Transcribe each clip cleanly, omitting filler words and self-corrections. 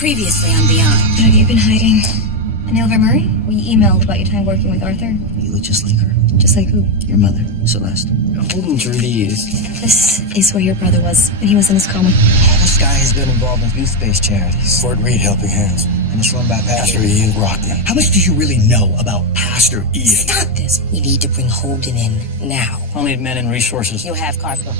Previously on Beyond. What have you been hiding? Anil Murray? We emailed about your time working with Arthur. You look just like her. Just like who? Your mother, Celeste. Holden really is. This is where your brother was when he was in his coma. This guy has been involved in youth-based charities. Fort Reed Helping Hands. And it's run by Pastor Ian Brockman. How much do you really know about Pastor Ian? Stop this. We need to bring Holden in now. I'll need men and resources. You'll have carte blanche.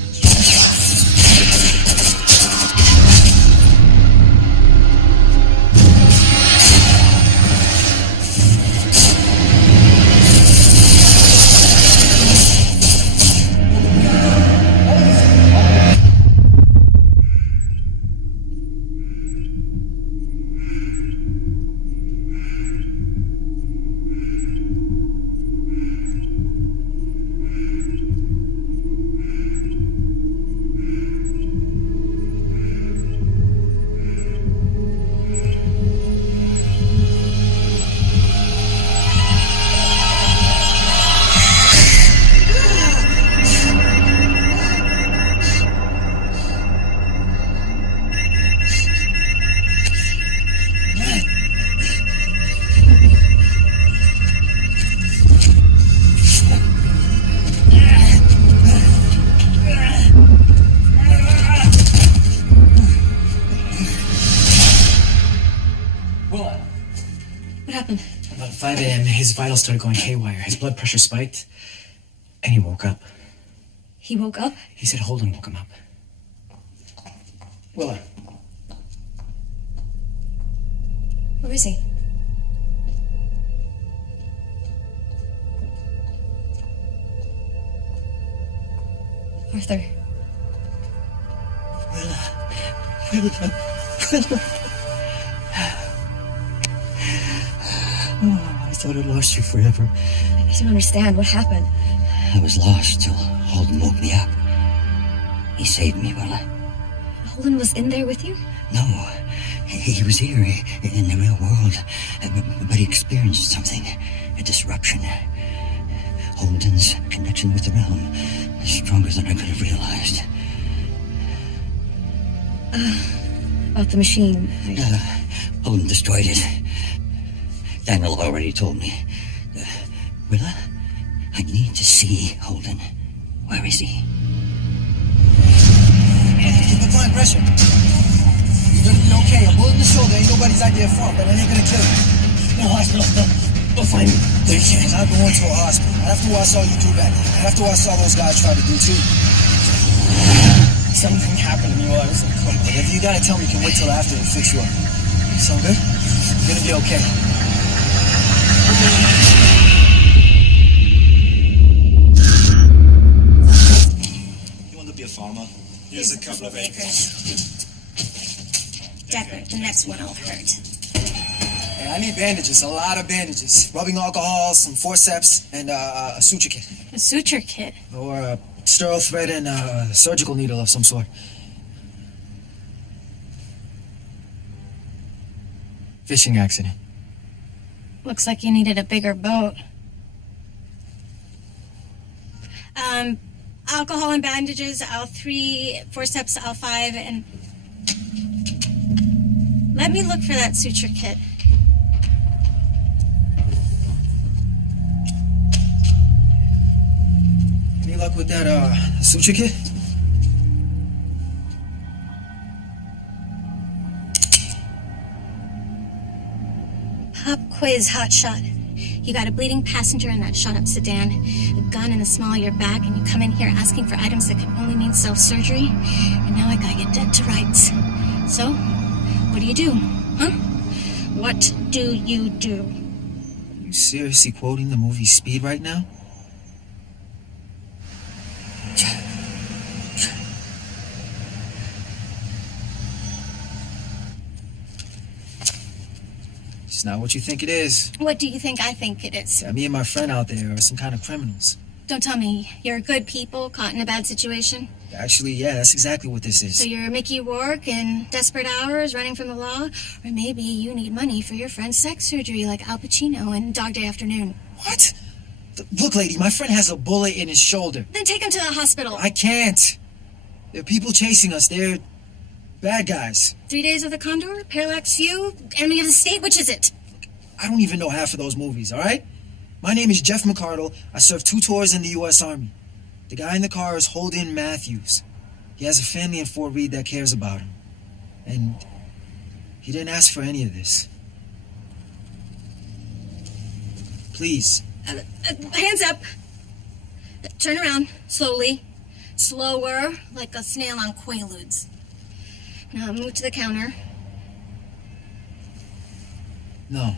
What happened? About 5 a.m., his vitals started going haywire. His blood pressure spiked, and he woke up. He woke up? He said Holden woke him up. Willa. Where is he? Arthur. Oh, I thought I lost you forever. I don't understand. What happened? I was lost till Holden woke me up. He saved me, Willa. Holden was in there with you? No, he was here in the real world, but he experienced something, a disruption. Holden's connection with the realm is stronger than I could have realized. About the machine. Holden destroyed it. Daniel already told me. Willa, I need to see Holden. Where is he? Keep applying pressure. You're gonna be okay. A bullet in the shoulder ain't nobody's idea of fun, but it ain't gonna kill you. No hospital. They'll find me. They can't. Not going to a hospital. Not after what I saw you do back then. Not after what I saw those guys try to do too. Something happened to me while I was in coma. Whatever you gotta tell me, you can wait till after and fix you up. Sound good? You're gonna be okay. You want to be a farmer? Here's a couple of acres. Decker, the next one I'll hurt. Hey, I need bandages, a lot of bandages. Rubbing alcohol, some forceps, and a suture kit. A suture kit? Or a sterile thread and a surgical needle of some sort. Fishing accident. Looks like you needed a bigger boat. Alcohol and bandages, L3, forceps, L5, and... Let me look for that suture kit. Any luck with that, suture kit? Pop quiz, hotshot. You got a bleeding passenger in that shot-up sedan, a gun in the small of your back, and you come in here asking for items that can only mean self-surgery, and now I got you dead to rights. So, what do you do, huh? What do you do? Are you seriously quoting the movie Speed right now? It's not what you think it is. What do you think I think it is? Me and my friend out there are some kind of criminals. Don't tell me you're good people caught in a bad situation. Actually, yeah, that's exactly what this is. So you're Mickey Rourke in Desperate Hours, running from the law? Or maybe you need money for your friend's sex surgery like Al Pacino in Dog Day Afternoon. What? Look, lady, my friend has a bullet in his shoulder. Then take him to the hospital. I can't. There are people chasing us. They're Bad guys. 3 Days of the Condor, Parallax View, Enemy of the State, which is it? I don't even know half of those movies, all right? My name is Jeff McCardle. I served 2 tours in the U.S. Army. The guy in the car is Holden Matthews. He has a family in Fort Reed that cares about him. And he didn't ask for any of this. Please. Hands up. Turn around, slowly. Slower, like a snail on Quaaludes. Now move to the counter. No.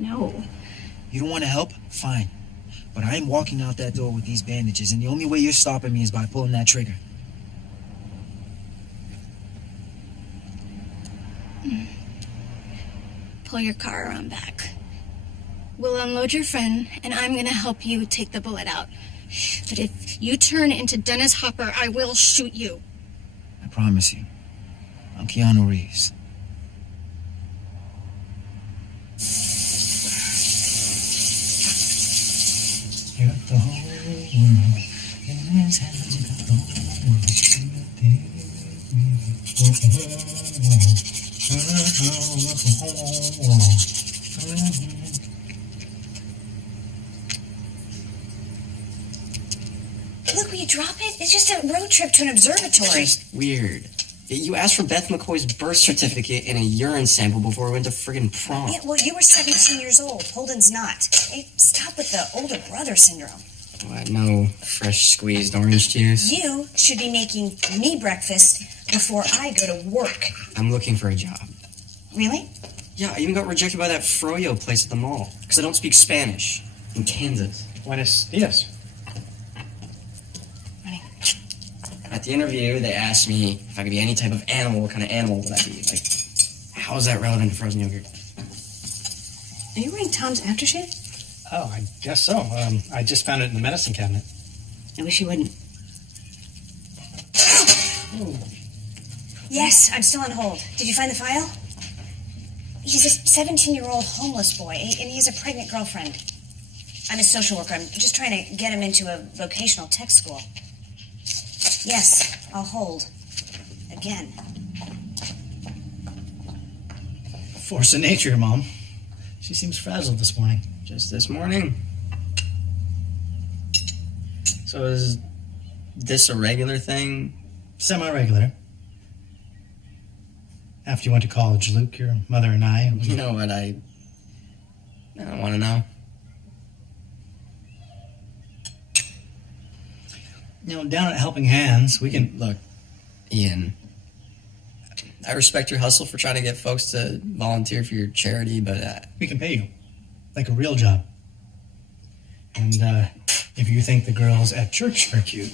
No. You don't want to help? Fine. But I am walking out that door with these bandages, and the only way you're stopping me is by pulling that trigger. Pull your car around back. We'll unload your friend, and I'm gonna help you take the bullet out. But if you turn into Dennis Hopper, I will shoot you. I promise you. I'm Keanu Reeves. You got the whole world in his hands. You got the whole world. Look, will you drop it? It's just a road trip to an observatory. Just weird. You asked for Beth McCoy's birth certificate and a urine sample before we went to friggin' prom. Yeah, well, you were 17 years old. Holden's not. Hey, stop with the older brother syndrome. What, no fresh squeezed orange juice? You should be making me breakfast before I go to work. I'm looking for a job. Really? Yeah, I even got rejected by that froyo place at the mall because I don't speak Spanish in Kansas. Buenos dias. At the interview, they asked me if I could be any type of animal. What kind of animal would I be? Like, how is that relevant to frozen yogurt? Are you wearing Tom's aftershave? Oh, I guess so. I just found it in the medicine cabinet. I wish you wouldn't. Yes, I'm still on hold. Did you find the file? He's a 17-year-old homeless boy, and he has a pregnant girlfriend. I'm a social worker. I'm just trying to get him into a vocational tech school. Yes, I'll hold. Again. Force of nature, Mom. She seems frazzled this morning. Just this morning. So is this a regular thing? Semi-regular. After you went to college, Luke, your mother and I... You know what, I don't want to know. You know, down at Helping Hands, we can... Look, Ian, I respect your hustle for trying to get folks to volunteer for your charity, but... We can pay you. Like a real job. And, if you think the girls at church are cute...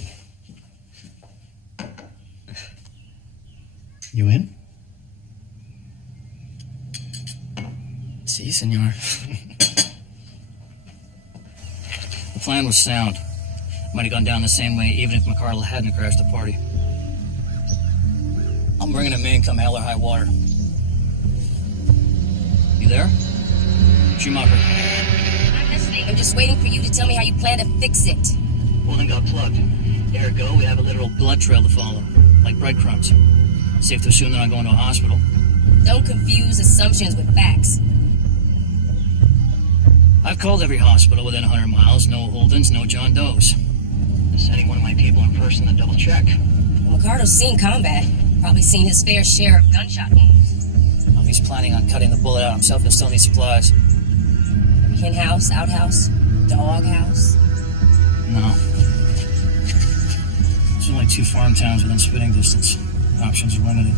You in? Si, senor. The plan was sound. Might have gone down the same way even if McCardle hadn't crashed the party. I'm bringing him in come hell or high water. You there? Schumacher. I'm listening. I'm just waiting for you to tell me how you plan to fix it. Holden got plugged. Ergo, we have a literal blood trail to follow. Like breadcrumbs. Safe to assume they're not going to a hospital. Don't confuse assumptions with facts. I've called every hospital within 100 miles. No Holdens, no John Does. Sending one of my people in person to double check. McCardle's seen combat. Probably seen his fair share of gunshot wounds. If he's planning on cutting the bullet out himself, he'll still need supplies. Hen house, outhouse, dog house. No. There's only 2 farm towns within spitting distance. Options are limited.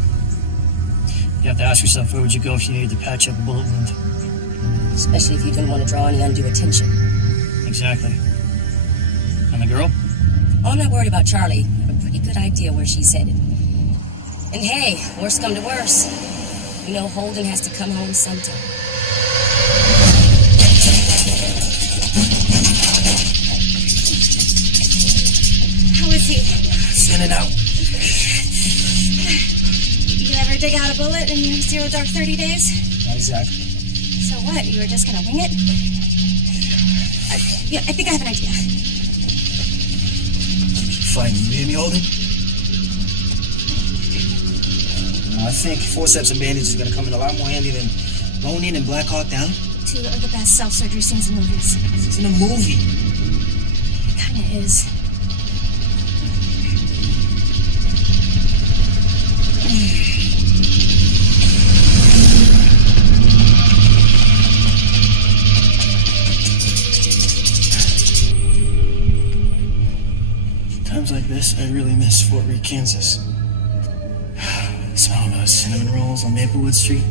You have to ask yourself, where would you go if you needed to patch up a bullet wound? Especially if you didn't want to draw any undue attention. Exactly. And the girl? Oh, I'm not worried about Charlie. I have a pretty good idea where she's headed. And hey, worst come to worst, you know Holden has to come home sometime. How is he? It's in and out. You ever dig out a bullet in your 0 dark 30 days? Not exactly. So what, you were just gonna wing it? I think I have an idea. Fighting. You hear me, Holden? I think forceps and bandage is gonna come in a lot more handy than Ronin and Black Hawk Down. Two of the best self-surgery scenes in movies. It's in a movie. It kinda is. Times like this, I really miss Fort Reed, Kansas. Smelling those cinnamon rolls on Maplewood Street.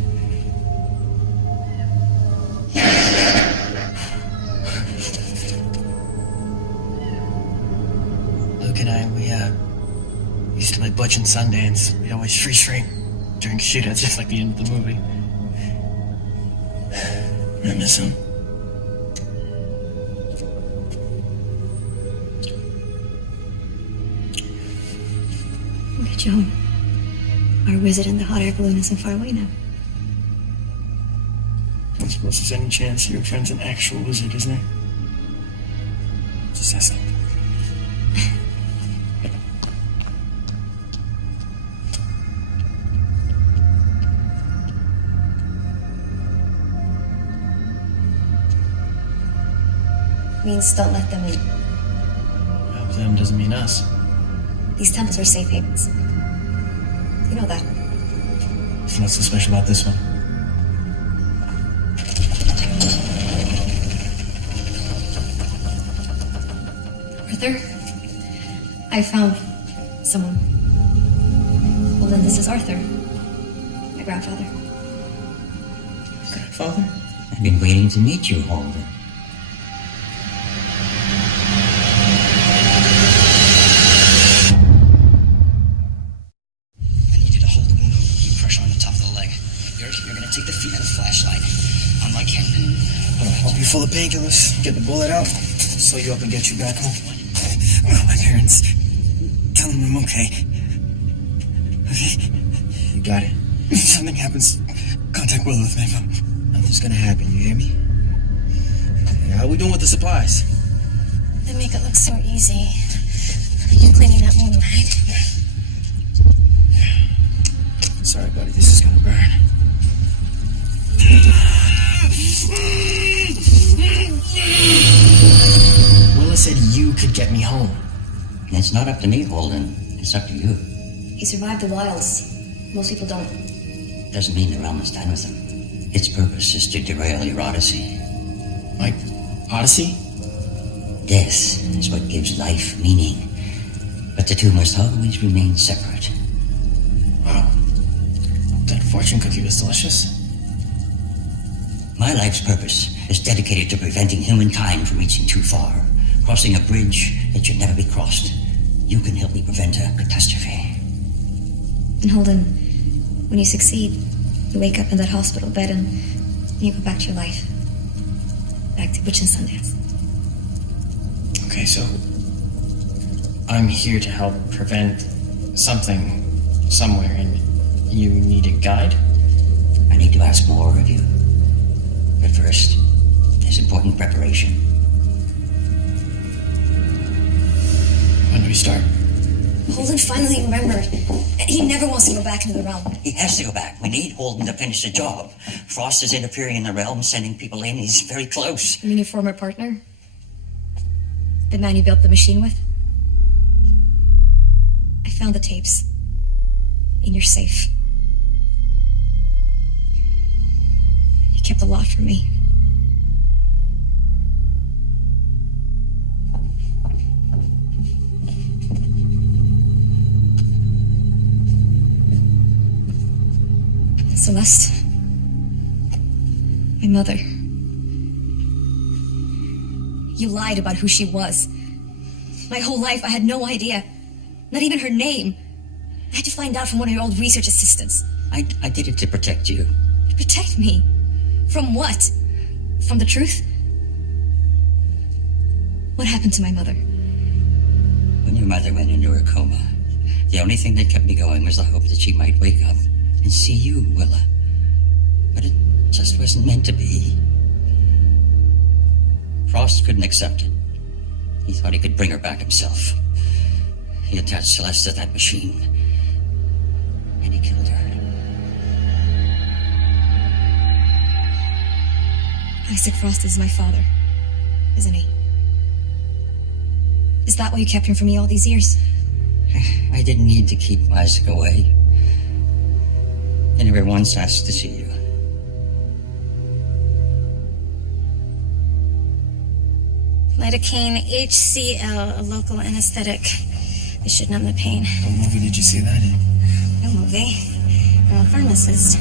Luke and I, we used to play Butch and Sundance. We'd always freeze frame during shootouts, just like the end of the movie. I miss him. We'll get you home. Our wizard in the hot air balloon isn't far away now. I don't suppose there's any chance your friend's an actual wizard, isn't there? Just ask him. Means don't let them in. Well, them doesn't mean us. These temples are safe havens. You know that. So what's so special about this one? Arthur, I found someone. Well, then this is Arthur, my grandfather. Grandfather? I've been waiting to meet you, Holden. I need you to hold the wound, keep pressure on the top of the leg. You're gonna take the feet and a flashlight on my camera. I'll be full of painkillers. Get the bullet out, sew you up and get you back home. Well, my parents. Tell them I'm okay. Okay? You got it. If something happens, contact Willow with me. Nothing's gonna happen, you hear me? Hey, how we doing with the supplies? They make it look so easy. You're cleaning that wound, right? Sorry, buddy, this is gonna burn. Willa said you could get me home. It's not up to me, Holden. It's up to you. He survived the wilds. Most people don't. Doesn't mean the realm is done with him. Its purpose is to derail your odyssey. My Odyssey? This is what gives life meaning. But the two must always remain separate. Wow. That fortune cookie was delicious. My life's purpose is dedicated to preventing humankind from reaching too far, crossing a bridge that should never be crossed. You can help me prevent a catastrophe. And Holden, when you succeed, you wake up in that hospital bed and you go back to your life. Back to Butch and Sundance. Okay, so I'm here to help prevent something somewhere, and you need a guide? I need to ask more of you. But first, there's important preparation. When do we start? Holden finally remembered. He never wants to go back into the realm. He has to go back. We need Holden to finish the job. Frost is interfering in the realm, sending people in. He's very close. You mean your former partner? The man you built the machine with? I found the tapes. In your safe. He kept a lot from me. Celeste. My mother. You lied about who she was. My whole life I had no idea. Not even her name. I had to find out from one of your old research assistants. I did it to protect you. Protect me? From what? From the truth? What happened to my mother? When your mother went into her coma, the only thing that kept me going was the hope that she might wake up and see you, Willa. But it just wasn't meant to be. Frost couldn't accept it. He thought he could bring her back himself. He attached Celeste to that machine, and he killed her. Isaac Frost is my father, isn't he? Is that why you kept him from me all these years? I didn't need to keep Isaac away. I never once asked to see you. Lidocaine HCl, a local anesthetic. This should numb the pain. What movie did you see that in? No movie. I'm a pharmacist.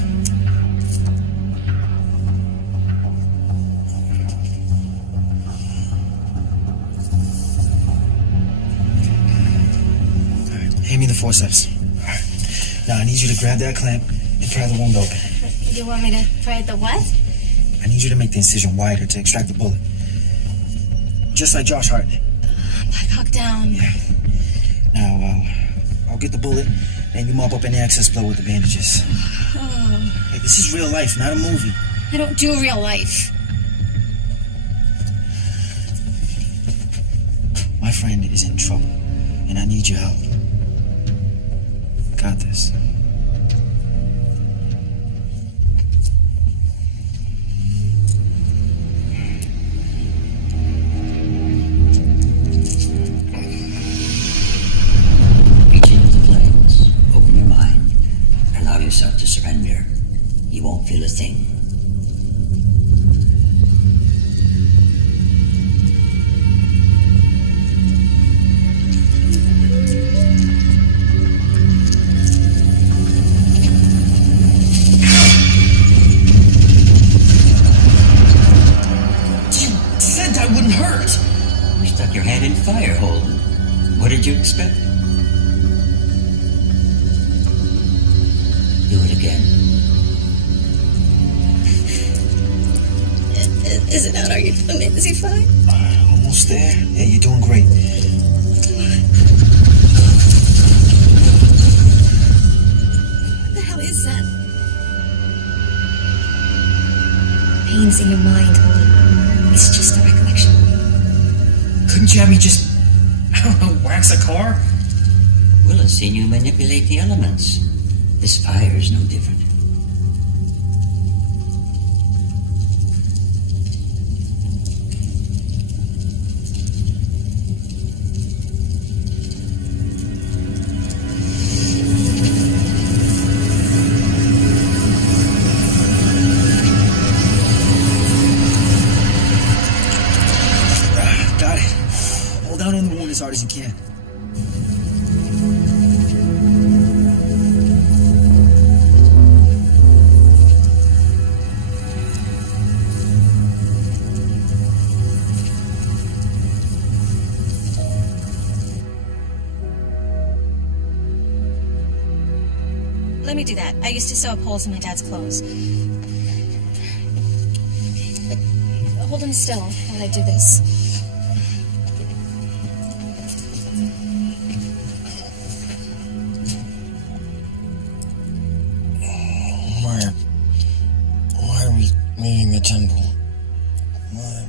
Hand me the forceps. Alright. Now I need you to grab that clamp and pry the wound open. You want me to pry the what? I need you to make the incision wider to extract the bullet. Just like Josh Hartnett. Back down. Yeah. Now, I'll get the bullet and you mop up any excess blood with the bandages. Oh, Hey, this is real life, not a movie. I don't do real life. My friend is in trouble, and I need your help. Got this. Reach into the flames. Open your mind. Allow yourself to surrender. You won't feel a thing. Said that wouldn't hurt. You stuck your hand in fire, Holden. What did you expect? Do it again. Is it out? Are you feeling it? Is he fine? Almost there. Yeah, you're doing great. What the hell is that? Pain's in your mind, Holden. It's just a recollection. Couldn't you have me just, I don't know, wax a car? Will has seen you manipulate the elements. This fire is no different. Got it. Hold down on the wound as hard as you can. Let me do that. I used to sew up holes in my dad's clothes. Hold him still while I do this. Why are we leaving the temple? Why?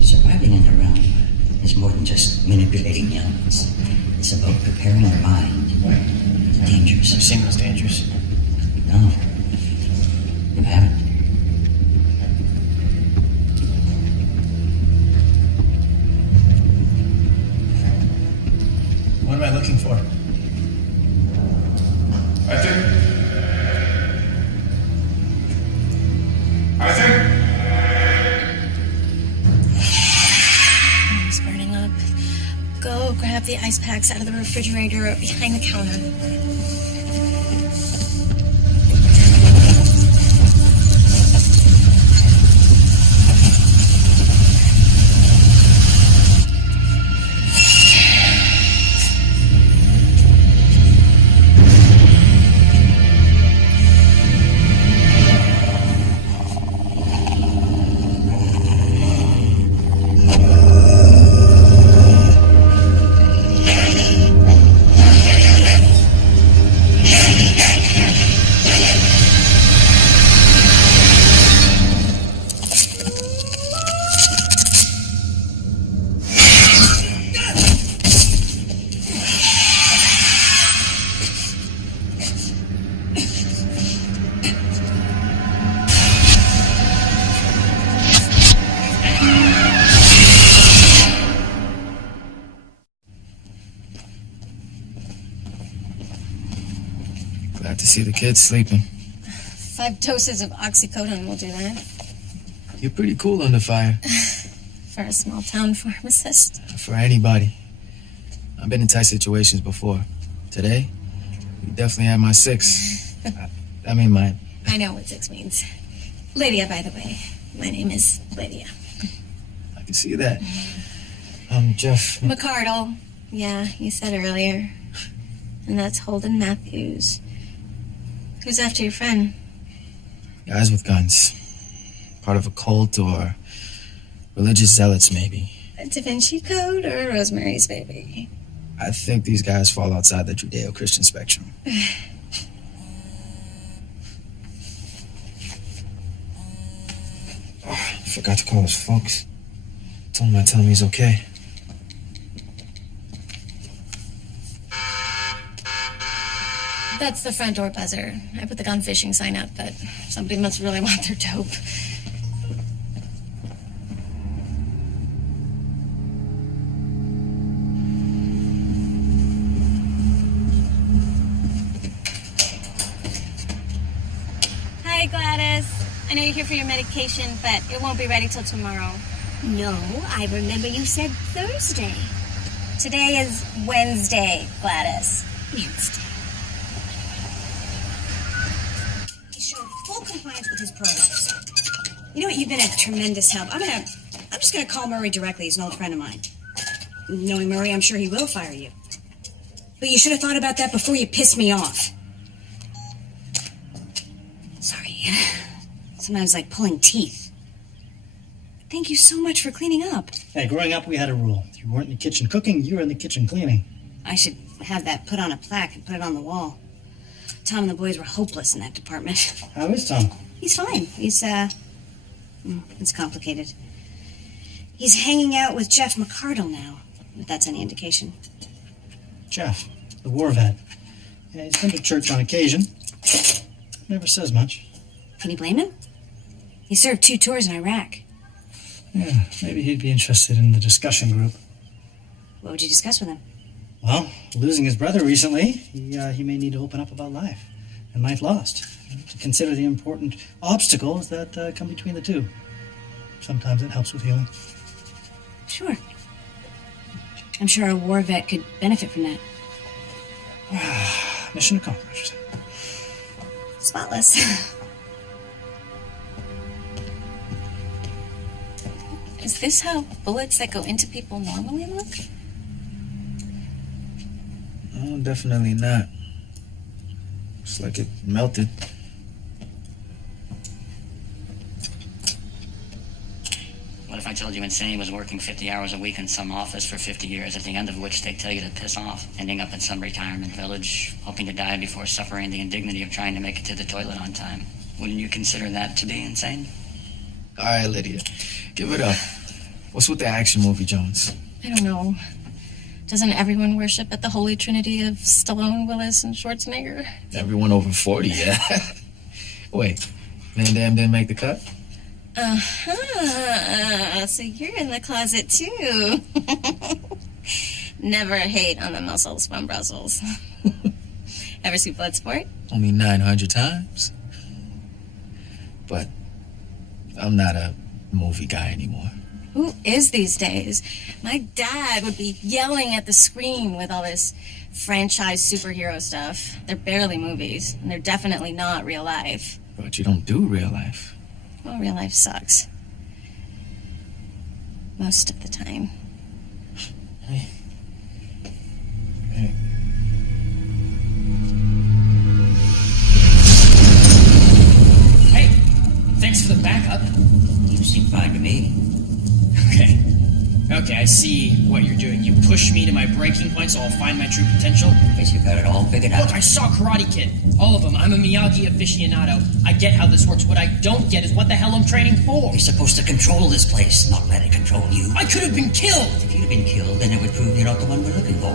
Surviving in the realm is more than just manipulating the elements. It's about preparing your mind for dangers. I've seen those dangers. No, you haven't. What am I looking for? It's burning up. Go grab the ice packs out of the refrigerator behind the counter. Glad to see the kids sleeping. 5 doses of oxycodone will do that. You're pretty cool under fire. For a small town pharmacist. For anybody. I've been in tight situations before. Today, you definitely had my 6. I mean my... I know what 6 means. Lydia, by the way. My name is Lydia. I can see that. Jeff... McCardle. Yeah, you said earlier. And that's Holden Matthews. Who's after your friend? Guys with guns. Part of a cult or religious zealots, maybe. A Da Vinci Code or Rosemary's Baby? I think these guys fall outside the Judeo-Christian spectrum. Oh, I forgot to call his folks. Told him I'd tell him he's okay. That's the front door buzzer. I put the gun fishing sign up, but somebody must really want their dope. Hi, Gladys. I know you're here for your medication, but it won't be ready till tomorrow. No, I remember you said Thursday. Today is Wednesday, Gladys. Wednesday. He showed full compliance with his protocols. You know what? You've been a tremendous help. I'm just gonna call Murray directly. He's an old friend of mine. Knowing Murray, I'm sure he will fire you. But you should have thought about that before you pissed me off. Sorry. Sometimes like pulling teeth. Thank you so much for cleaning up. Hey, growing up, we had a rule. If you weren't in the kitchen cooking, you were in the kitchen cleaning. I should have that put on a plaque and put it on the wall. Tom and the boys were hopeless in that department. How is Tom? He's fine. He's, it's complicated. He's hanging out with Jeff McCardle now, if that's any indication. Jeff, the war vet. Yeah, he's been to church on occasion. Never says much. Can you blame him? He served 2 tours in Iraq. Yeah, maybe he'd be interested in the discussion group. What would you discuss with him? Well, losing his brother recently, he may need to open up about life and life lost. To consider the important obstacles that come between the two. Sometimes it helps with healing. Sure. I'm sure a war vet could benefit from that. Mission accomplished. Spotless. Is this how bullets that go into people normally look? Oh, definitely not. It's like it melted. What if I told you Insane was working 50 hours a week in some office for 50 years, at the end of which they tell you to piss off, ending up in some retirement village, hoping to die before suffering the indignity of trying to make it to the toilet on time? Wouldn't you consider that to be insane? All right, Lydia. Give it up. What's with the action movie, Jones? I don't know. Doesn't everyone worship at the holy trinity of Stallone, Willis, and Schwarzenegger? Everyone over 40, yeah. Wait, Van Damme didn't make the cut? Uh-huh. So you're in the closet, too. Never hate on the muscles from Brussels. Ever see Bloodsport? Only 900 times. But I'm not a movie guy anymore. Who is these days? My dad would be yelling at the screen with all this franchise superhero stuff. They're barely movies, and they're definitely not real life. But you don't do real life. Well, real life sucks. Most of the time. Hey. Hey, thanks for the backup. You seem fine to me. Okay, I see what you're doing. You push me to my breaking point so I'll find my true potential. Guess you got it all figured out. Look, I saw Karate Kid. All of them. I'm a Miyagi aficionado. I get how this works. What I don't get is what the hell I'm training for. You're supposed to control this place, not let it control you. I could have been killed. If you'd have been killed, then it would prove you're not the one we're looking for.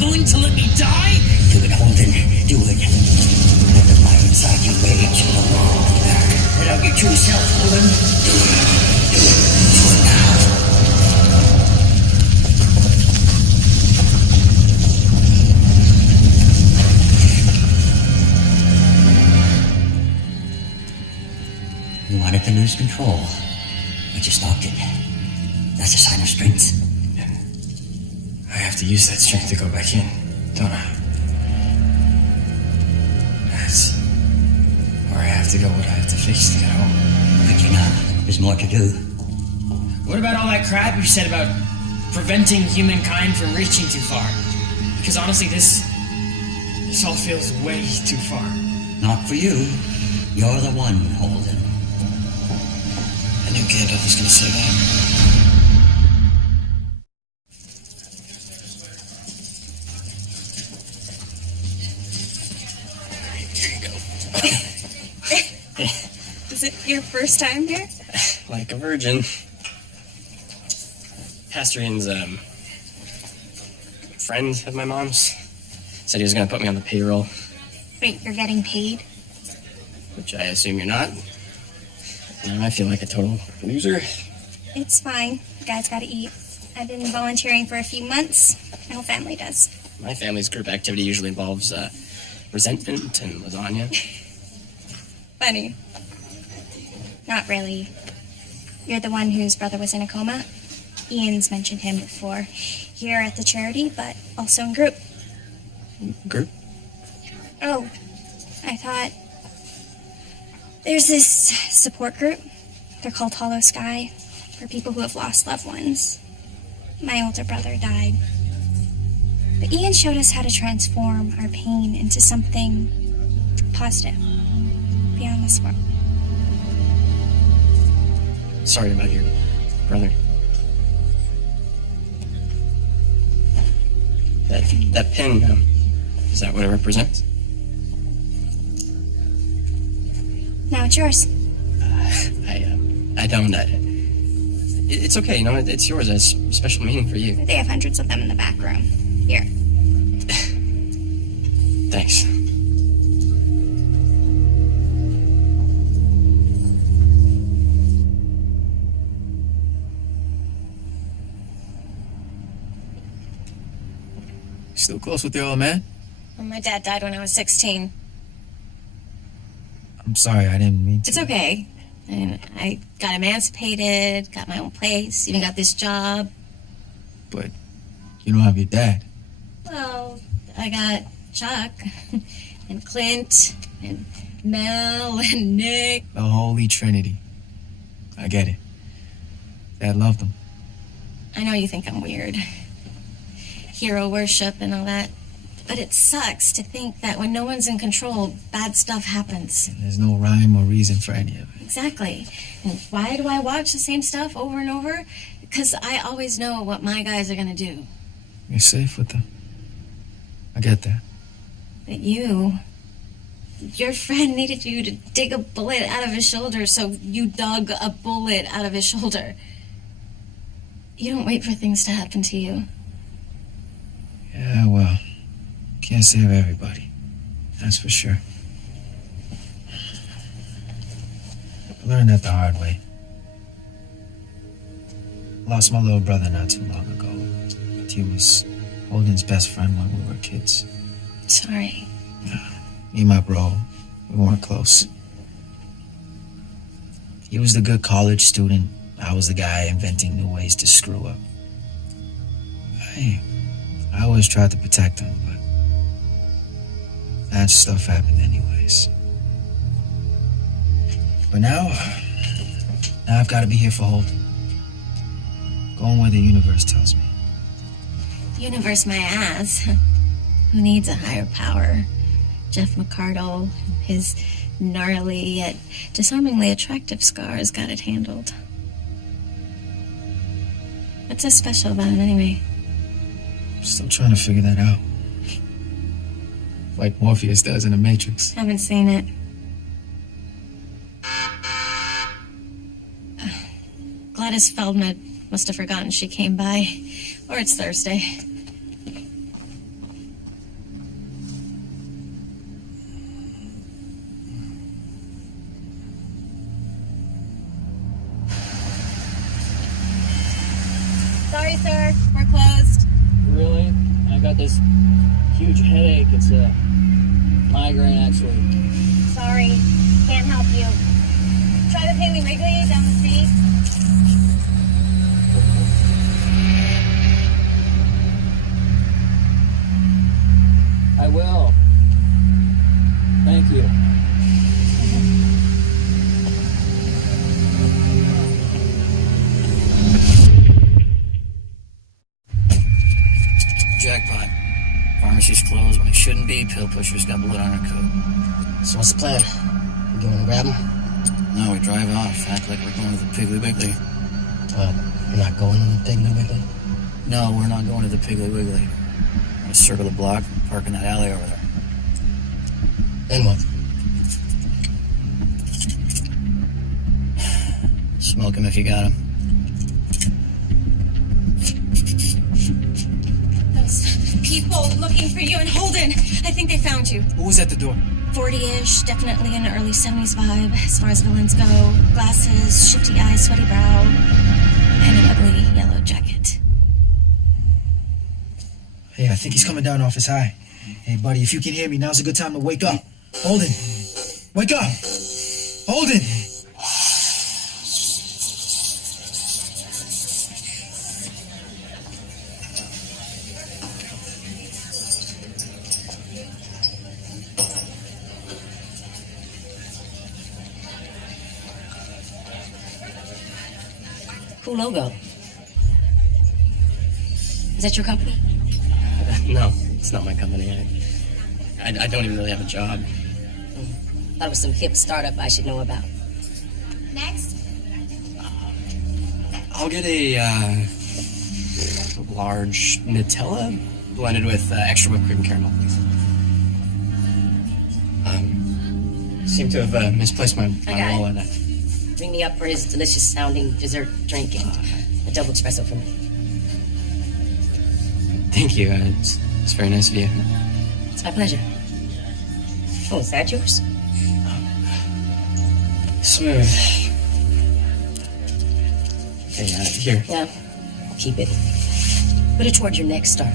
Willing to let me die? Do it, Holden. Do it. Let the fire inside you rage. Let out your true self, Holden. Do it. Do it. Do it now. started to lose control, but you stopped it. That's a sign of strength. And I have to use that strength to go back in, don't I? That's where I have to go, what I have to face to get home. But you know, there's more to do. What about all that crap you said about preventing humankind from reaching too far? Because honestly, this all feels way too far. Not for you. You're the one, Holden. I knew Gandalf was going to say that. Is it your first time here? Like a virgin. Pastor Ian's, friend of my mom's said he was going to put me on the payroll, Wait, you're getting paid? which I assume you're not. Now I feel like a total loser. It's fine. The guy's gotta eat. I've been volunteering for a few months. My whole family does. My family's group activity usually involves resentment and lasagna. Funny. Not really. You're the one whose brother was in a coma? Ian's mentioned him before. Here at the charity, but also in group. Group? Oh, I thought... There's this support group. They're called Hollow Sky, for people who have lost loved ones. My older brother died. But Ian showed us how to transform our pain into something positive beyond this world. Sorry about your brother. That pin, is that what it represents? Now it's yours. I don't. It's okay, you know, it's yours. It has special meaning for you. They have hundreds of them in the back room. Here. Thanks. Still close with your old man? Well, my dad died when I was 16. I'm sorry, I didn't mean to. It's okay. And I got emancipated, got my own place, even got this job. But you don't have your dad. Well, I got Chuck and Clint and Mel and Nick. The Holy Trinity. I get it. Dad loved him. I know you think I'm weird. Hero worship and all that. But it sucks to think that when no one's in control, bad stuff happens. And there's no rhyme or reason for any of it. Exactly. And why do I watch the same stuff over and over? Because I always know what my guys are going to do. You're safe with them. I get that. But your friend needed you to dig a bullet out of his shoulder, so you dug a bullet out of his shoulder. You don't wait for things to happen to you. Yeah, well, can't save everybody. That's for sure. I learned that the hard way. Lost my little brother not too long ago. He was Holden's best friend when we were kids. Sorry. Me and my bro, we weren't close. He was the good college student. I was the guy inventing new ways to screw up. I always tried to protect him, but bad stuff happened anyways. But now I've got to be here for Holden. Going where the universe tells me. Universe my ass. Who needs a higher power? Jeff McCardle, his gnarly yet disarmingly attractive scars, got it handled. What's so special about him anyway? Still trying to figure that out. Like Morpheus does in The Matrix. Haven't seen it. Gladys Feldman must have forgotten she came by. Or it's Thursday. Sorry, sir. We're closed. Really? I got this huge headache. It's a migraine, actually. Sorry. Can't help you. try the Piggly Wiggly down the street? I will. Thank you. Jackpot. Pharmacy's closed when it shouldn't be. Pill pusher's got blood on her coat. So what's the plan? We going to grab him? No, we drive off. Act like we're going to the Piggly Wiggly. You're not going to the Piggly Wiggly? No, we're not going to the Piggly Wiggly. We're gonna circle the block and park in that alley over there. Then what? Smoke him if you got him. Those people looking for you and Holden. I think they found you. Who was at the door? 40-ish, definitely an early 70s vibe as far as villains go. Glasses, shifty eyes, sweaty brow, and an ugly yellow jacket. Hey, I think he's coming down off his high. Hey, buddy, if you can hear me, now's a good time to wake up. Holden! Wake up! Holden! Cool logo. Is that your company? No, it's not my company. I don't even really have a job. Thought it was some hip startup I should know about. Next. I'll get a large Nutella blended with extra whipped cream and caramel, please. Seem to have misplaced my Okay. wallet. Ring me up for his delicious sounding dessert drink and a double espresso for me. Thank you. It's very nice of you. It's my pleasure. Oh, is that yours? Smooth. Hey, here. Yeah, I'll keep it. Put it toward your next start.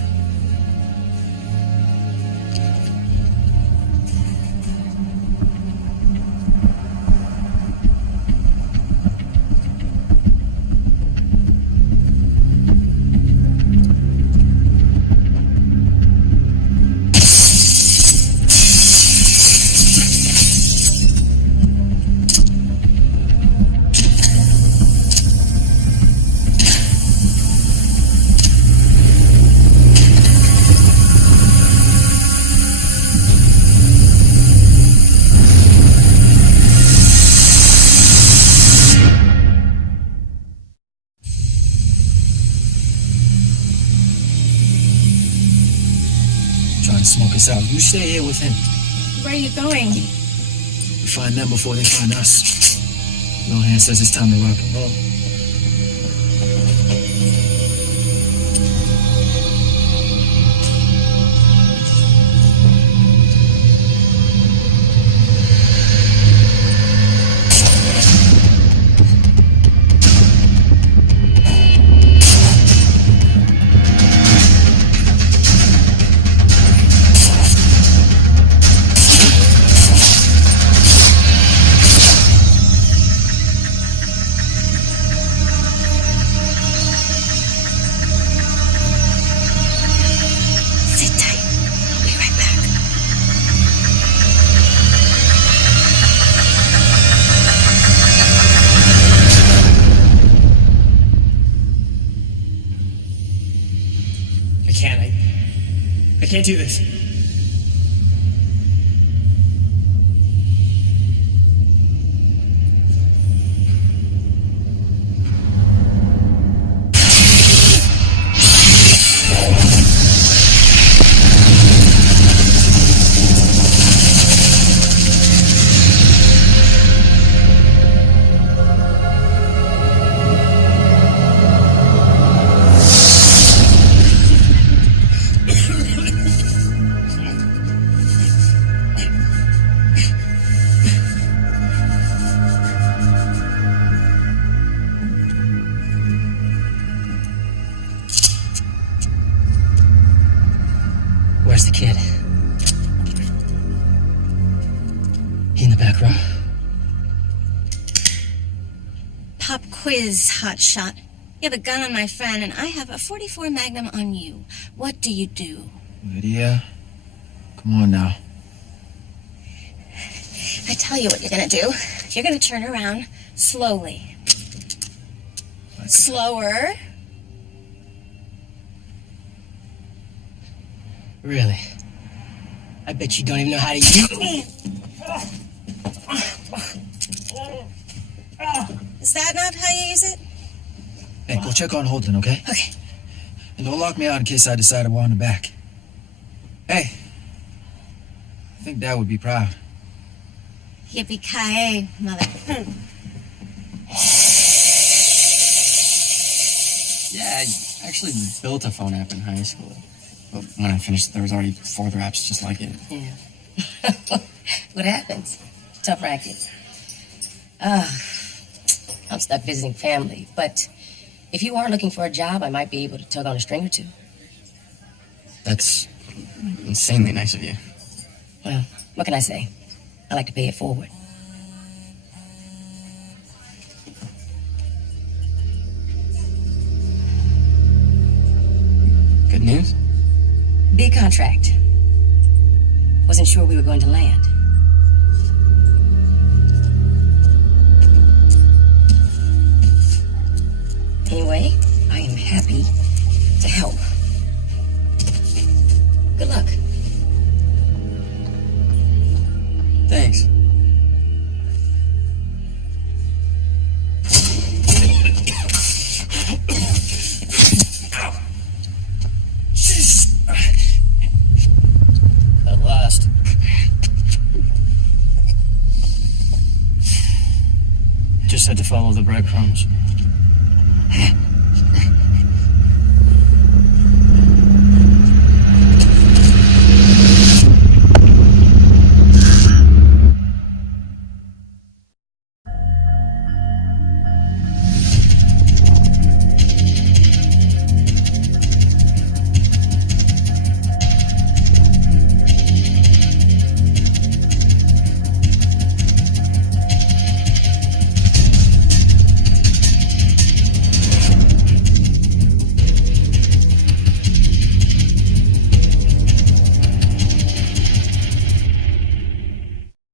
Trying to smoke us out. You stay here with him. Where are you going? We find them before they find us. Lohan says it's time to rock and roll. Sit tight. I'll be right back. I can't do this. Where's the kid? He in the back room? quiz, hotshot. You have a gun on my friend, and I have a .44 Magnum on you. What do you do? Lydia, come on now. I tell you what you're gonna do. You're gonna turn around slowly. Okay. Slower. Really? I bet you don't even know how to use. Is that not how you use it? Hey, go check on Holden, okay? Okay. And don't lock me out in case I decide I want him back. Hey, I think Dad would be proud. Yippee-ki-yay, mother. Yeah, I actually built a phone app in high school. But when I finished, there was already 4 other apps just like it. Yeah. What happens? Tough racket. I'm stuck visiting family, but if you are looking for a job, I might be able to tug on a string or two. That's insanely nice of you. Well, what can I say? I like to pay it forward. Good news? Big contract. Wasn't sure we were going to land. Anyway, I am happy to help. Good luck. Thanks. At last. Just had to follow the breadcrumbs.